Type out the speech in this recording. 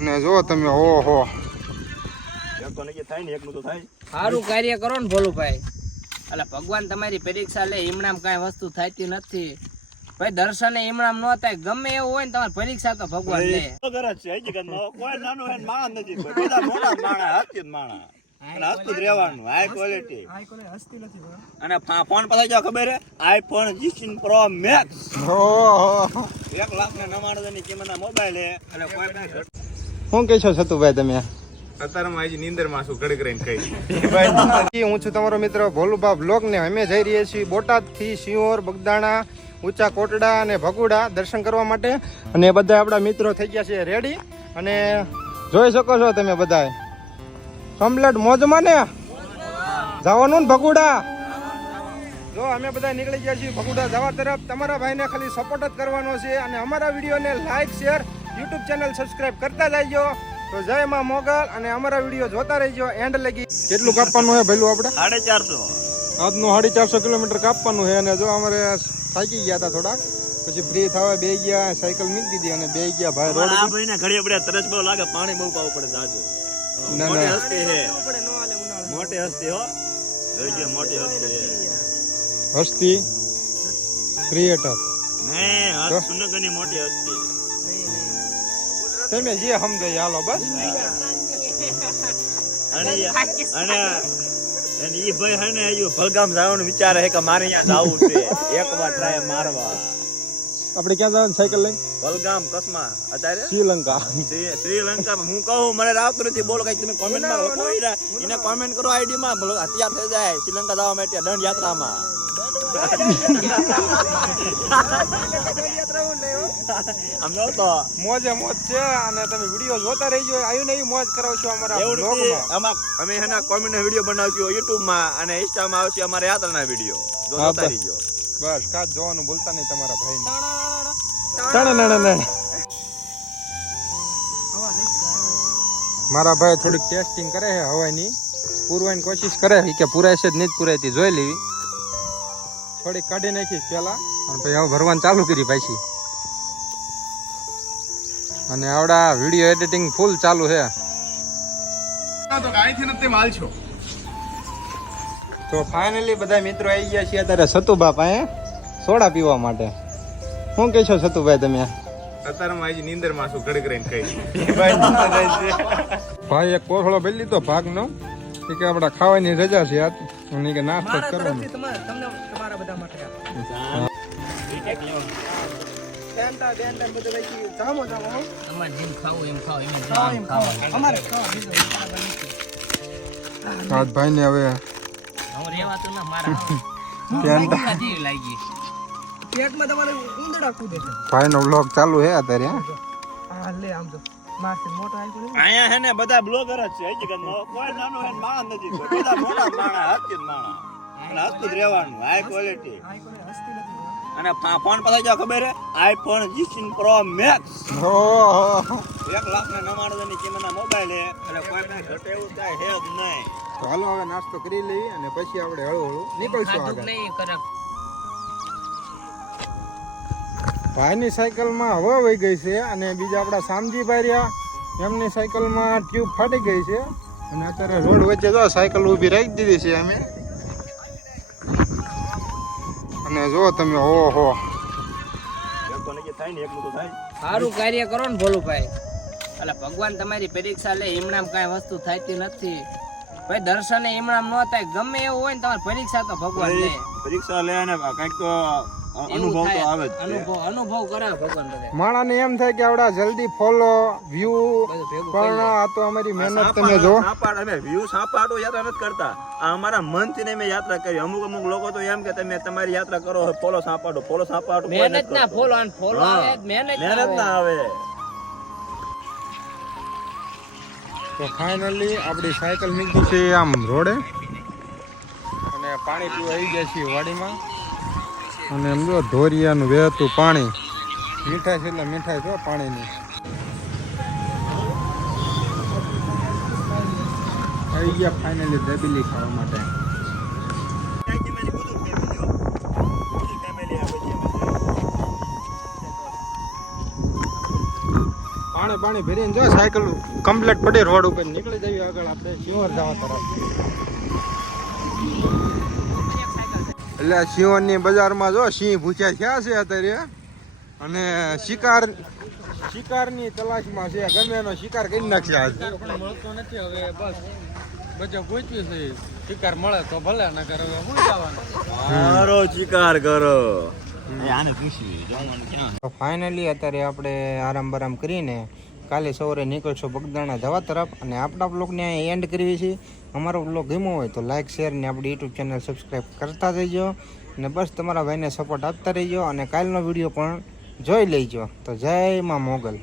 અને જો તમે ઓહો. ને સારું કાર્ય કરો ને ભોલુભાઈ. એટલે ભગવાન તમારી પરીક્ષા લે ઈમણામ કાંઈ વસ્તુ થતી નથી. ભાઈ દર્શન ઈમણામ ન થાય ગમે એવું હોય ને તમારી પરીક્ષા તો ભગવાન લે. વગર જ છે? હકીકતમાં. કોઈ નાનો હે માણસ નથી. બધા મોટા માણસ હસ્તી માણસ. હસતું જ રહેવાનું હાઈ ક્વોલિટી અને ફોન પાસે જો ખબર હે? આઈફોન 16 પ્રો મેક્સ એક લાખ ને હજારની કિંમતના મોબાઈલ હે. એટલે કોઈ કાંઈ ઘટ- શું કહે છો સતુભાઈ તમે? અત્યારમાં હજી નિંદરમાં છું ઘડીક રહીને કઈ હું છું તમારો મિત્ર ભોલુબા બ્લોગ ને અમે જઈ રહ્યા છીએ બોટાદથી સિંહોર બગદાણા ઊંચા કોટડા અને ભગુડા દર્શન કરવા માટે. અને બધા આપણા મિત્રો થઈ ગયા છે રેડી અને જોઈ શકો છો તમે બધા કમ્પ્લેટ મોજમાં ને? જવાનું ને ભગુડા? જો અમે બધા નીકળી ગયા છીએ ભગુડા જવા તરફ. તમારા ભાઈને ખાલી સપોર્ટ જ કરવાનો છે. અને અમારા વિડીયોને like share YouTube channel subscribe કરતા જાયજો. તો જય માં મોગલ અને અમારા વીડિયો જોતા રહેજો. એન્ડ લગી. કેટલું કાપવાનું છે ભઈલું આપણે? સાડે ચારસો. આજનું સાડી ચારસો કિલોમીટર કાપવાનું છે અને જો અમારે થાકી ગયા હતા થોડાક પછી ફ્રી થવા બે ગયા સાયકલ મૂકી દીધી અને બે ગયા ભાઈ રોડ આ ભાઈને ઘડીએ પડે તરસ બહુ લાગે પાણી બહુ પાવું પડે જાજો ના, મોટી ના. હસ્તી હે. મોટે હસ્તી હો. જોઈજે મોટે હસ્તી હસ્તી ક્રિએટર. ને આ સુનગની મોટી હસ્તી. તમે જે સમજો હાલો બસ. અને અને અને ઈ ભાઈ હે ને હજુ ભલગામ જવાનું વિચારે હે કે મારે અહીંયા જવું છે. એક વાર ટ્રાય મારવા. આપણે ક્યાં જવાનું સાયકલ લઈને? ભલગામ કસમા અત્યારે? શ્રીલંકા. શ્રીલંકા હું કહું મને આવતું નથી. બોલો કઈ તમે કોમેન્ટમાં લખો એને કોમેન્ટ કરો આઈડી માં. તૈયાર થઈ જાય. શ્રીલંકા જવા માટે દંડ યાત્રામાં. આમ તો મોજે મોજ છે અને તમે વીડિયો જોતા રહેજો. આવ્યું ને એવી મોજ કરાવશો અમારા બ્લોગમાં આમાં અમે એના કોમેન્ટ વીડિયો બનાવશું યુટ્યુબમાં અને ઇન્સ્ટામાં આવશે અમારા યાત્રાના વીડિયો. જોતા રહીજો. બસ કાચ જોવાનું ભૂલતા નહીં તમારા ભાઈને. ટાણા નાણા નાણા. મારા ભાઈ થોડીક ટેસ્ટિંગ કરે છે હવાની પૂરવાની કોશિશ કરે છે. કે પૂરાય છે જ નહીં પૂરાયતી જોઈ લેવી. થોડીક કાઢી નાખી પેલા અને પછી હવે ભરવાનું ચાલુ કરી પાછી. અને આવડા વીડિયો એડિટિંગ ફૂલ ચાલુ છે. તો નથી માલ છો તો ફાઇનલી બધા મિત્રો આવી ગયા છીએ અત્યારે સતુભા પાસે સોડા પીવા માટે. શું કહે છો સતુભાઈ તમે? અત્યારમાં નીંદર નીંદરમાં છું ઘડીક રહીને કઈ ભાઈ એક કોથળો ભરી લીધો ભાગનો. એ કે આપડા ખાવાની રજા છે આજ અને કે નાસ્તો જ કરવાનો. તમારા તમને તમારા બધા માટે તમારે જેમ ખાવું એમ ખાઓ એમ જેમ ખાવાનું. આજ ભાઈ ને હવે ભાઈ નો બ્લોગ ચાલુ હે અત્યારે હે? અહીંયા હે ને બધા બ્લોગર જ છે. હકીકતમાં કોઈ નાનો હે માણસ નથી બધા મોટા માણસ હસ્તી માણસ. અને હસતું જ રહેવાનું. હાઈ ક્વોલિટી અને ફોન પાસે જો ખબર હે આઈફોન 16 પ્રો મેક્સ ઓહો. એક લાખ ને હજારની કિંમતના મોબાઈલ હે એટલે કોઈ કઈ ઘટે એવું કાંઈ હે જ નહીં. તો હવે નાસ્તો કરી લઈએ અને પછી આપણે હળવું હળવું નીકળશું આગળ. નહીં ભાઈની સાયકલમાં હવા વહી ગઈ છે અને બીજા આપણા શામજીભાઈ રહ્યા. એમની સાયકલમાં ટ્યુબ ફાટી ગઈ છે. અને અત્યારે રોડ વચ્ચે જો સાયકલ ઊભી રાખી દીધી છે અમે. અને જો તમે ઓહો ને તો થાય સારું કાર્ય કરો ને ભોલુભાઈ. એટલે ભગવાન તમારી પરીક્ષા લે ઈમણામ કાંઈ વસ્તુ થતી નથી. ભાઈ દર્શન ઈમણામ ન થાય. ગમે એવું હોય ને તમારી પરીક્ષા તો ભગવાન લે. પરીક્ષા લે અને કાંઈક તો અનુભવ તો આવે જ અનુભવ અનુભવ કરાવે ભગવાન બધા. માણાને એમ થાય કે આવડા જલ્દી ફોલો વ્યૂ પણ આ તો અમારી મહેનત તમે જો. સાપાડ અમે વ્યૂ સાપાડો યાત્રા નથી કરતા. આ અમારા મનથી ને અમે યાત્રા કરી. અમુક અમુક લોકો તો એમ કે તમે તમારી યાત્રા કરો ફોલો સાપાડો ફોલો સાપાડો મહેનત ના ફોલો અને ફોલો આવે મહેનત ના મહેનત ના આવે. આવે તો ફાઇનલી આપણી સાયકલ નીકળી છે આમ રોડે. અને પાણી પીવા આવી ગયા છીએ વાડીમાં. અને એમ જો ધોરિયાનું વહેતું પાણી. મીઠાઈ છે એટલે મીઠાઈ જો પાણીની. આવી ગયા ફાઇનલી દબીલી ખાવા માટે. પાણી પાણી ભરીને જો સાયકલ કમ્પ્લીટ પડી રોડ ઉપર. નીકળી જવી આગળ આપણે. શિવર જવા તરફ. એટલે સિંહોની બજારમાં જો સિંહ ભૂખ્યા થયા છે અત્યારે. અને શિકાર શિકારની તલાશમાં છે. ગમે એનો શિકાર કરી નાખ્યા આજ. મળતો નથી. હવે બસ બચા પહોંચ્યું છે. શિકાર મળે તો ભલે નકર હવે હું જવાનું? મારો શિકાર કરો. આને પૂછ્યું ફાઇનલી અત્યારે આપણે આરામ બરામ કરીને કાલે સવારે નીકળશો બગદાણા જવા તરફ અને આપણા બ્લોગને અહીં એન્ડ કરવી છે અમારો બ્લોગ ગમ્યો હોય તો લાઇક શેર ને આપણી યુટ્યુબ ચેનલ સબસ્ક્રાઈબ કરતા જઈજો અને બસ તમારા ભાઈને સપોર્ટ આપતા રહીજો અને કાલનો વીડિયો પણ જોઈ લેજો. તો જય માં મોગલ.